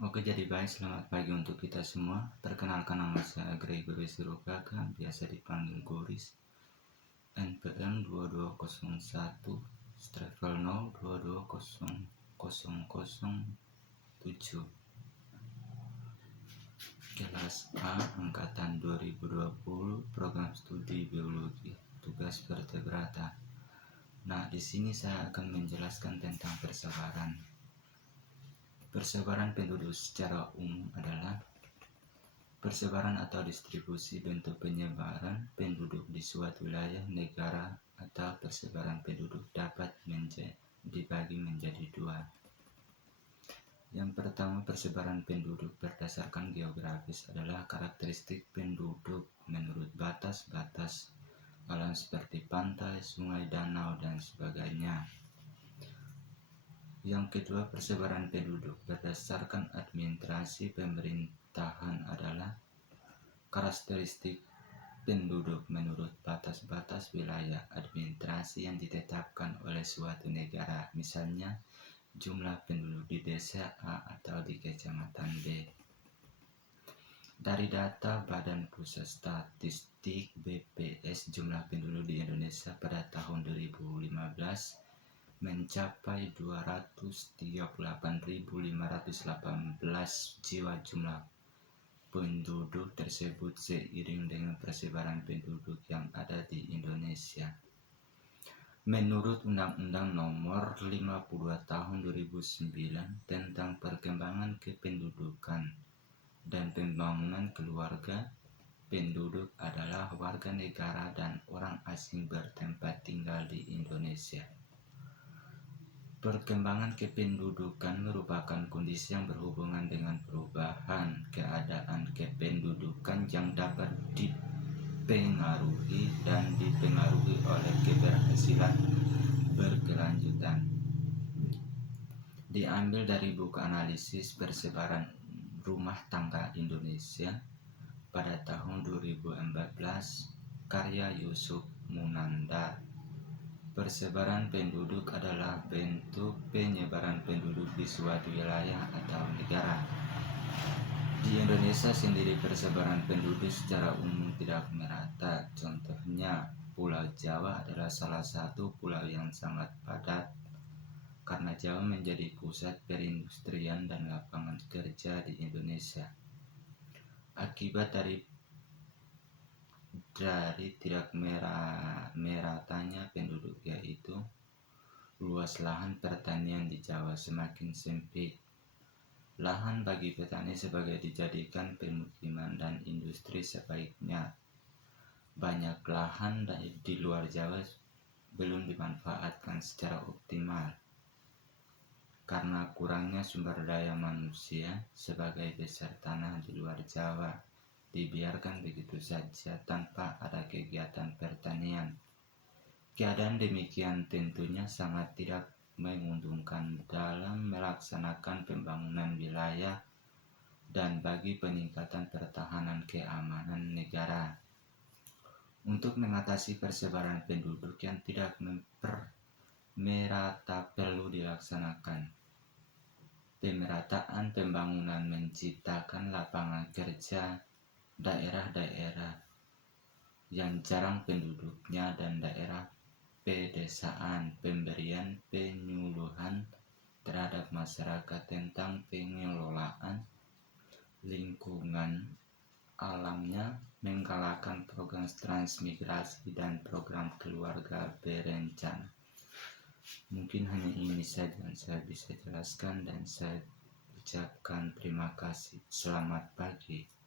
Oke, jadi baik, selamat pagi untuk kita semua. Perkenalkan, nama saya Gregory Sirokaka, biasa dipanggil Goris. NPM 2201 Stravel 02200007. Kelas A angkatan 2020, program studi biologi, tugas vertebrata. Nah, di sini saya akan menjelaskan tentang persebaran. Persebaran penduduk secara umum adalah persebaran atau distribusi bentuk penyebaran penduduk di suatu wilayah, negara, atau persebaran penduduk dapat dibagi menjadi dua. Yang pertama, persebaran penduduk berdasarkan geografis adalah karakteristik penduduk menurut batas-batas alam seperti pantai, sungai, danau, dan sebagainya. Yang kedua, persebaran penduduk berdasarkan administrasi pemerintahan adalah karakteristik penduduk menurut batas-batas wilayah administrasi yang ditetapkan oleh suatu negara, misalnya jumlah penduduk di desa A atau di kecamatan B. Dari data Badan Pusat Statistik BPS, jumlah penduduk di Indonesia pada tahun 2015 mencapai 238.518 jiwa. Jumlah penduduk tersebut seiring dengan persebaran penduduk yang ada di Indonesia. Menurut Undang-Undang Nomor 52 Tahun 2009 tentang Perkembangan Kependudukan dan Pembangunan Keluarga, penduduk adalah warga negara dan orang asing bertempat tinggal di Indonesia. Perkembangan kependudukan merupakan kondisi yang berhubungan dengan perubahan keadaan kependudukan yang dapat dipengaruhi dan dipengaruhi oleh keberhasilan berkelanjutan. Diambil dari buku analisis persebaran rumah tangga Indonesia pada tahun 2014 karya Yusuf Munandar. Persebaran penduduk adalah bentuk penyebaran penduduk di suatu wilayah atau negara. Di Indonesia sendiri persebaran penduduk secara umum tidak merata. Contohnya, Pulau Jawa adalah salah satu pulau yang sangat padat karena Jawa menjadi pusat perindustrian dan lapangan kerja di Indonesia. Akibat dari tidak meratanya penduduk, yaitu luas lahan pertanian di Jawa semakin sempit. Lahan bagi petani sebagai dijadikan pemukiman dan industri sebaiknya. Banyak lahan di luar Jawa belum dimanfaatkan secara optimal karena kurangnya sumber daya manusia. Sebagai besar tanah di luar Jawa dibiarkan begitu saja tanpa ada kegiatan pertanian. Keadaan demikian tentunya sangat tidak menguntungkan dalam melaksanakan pembangunan wilayah dan bagi peningkatan pertahanan keamanan negara. Untuk mengatasi persebaran penduduk yang tidak merata perlu dilaksanakan pemerataan pembangunan, menciptakan lapangan kerja daerah-daerah yang jarang penduduknya dan daerah pedesaan, pemberian penyuluhan terhadap masyarakat tentang pengelolaan lingkungan alamnya, menggalakkan program transmigrasi dan program keluarga berencana. Mungkin hanya ini saja yang saya bisa jelaskan dan saya ucapkan terima kasih. Selamat pagi.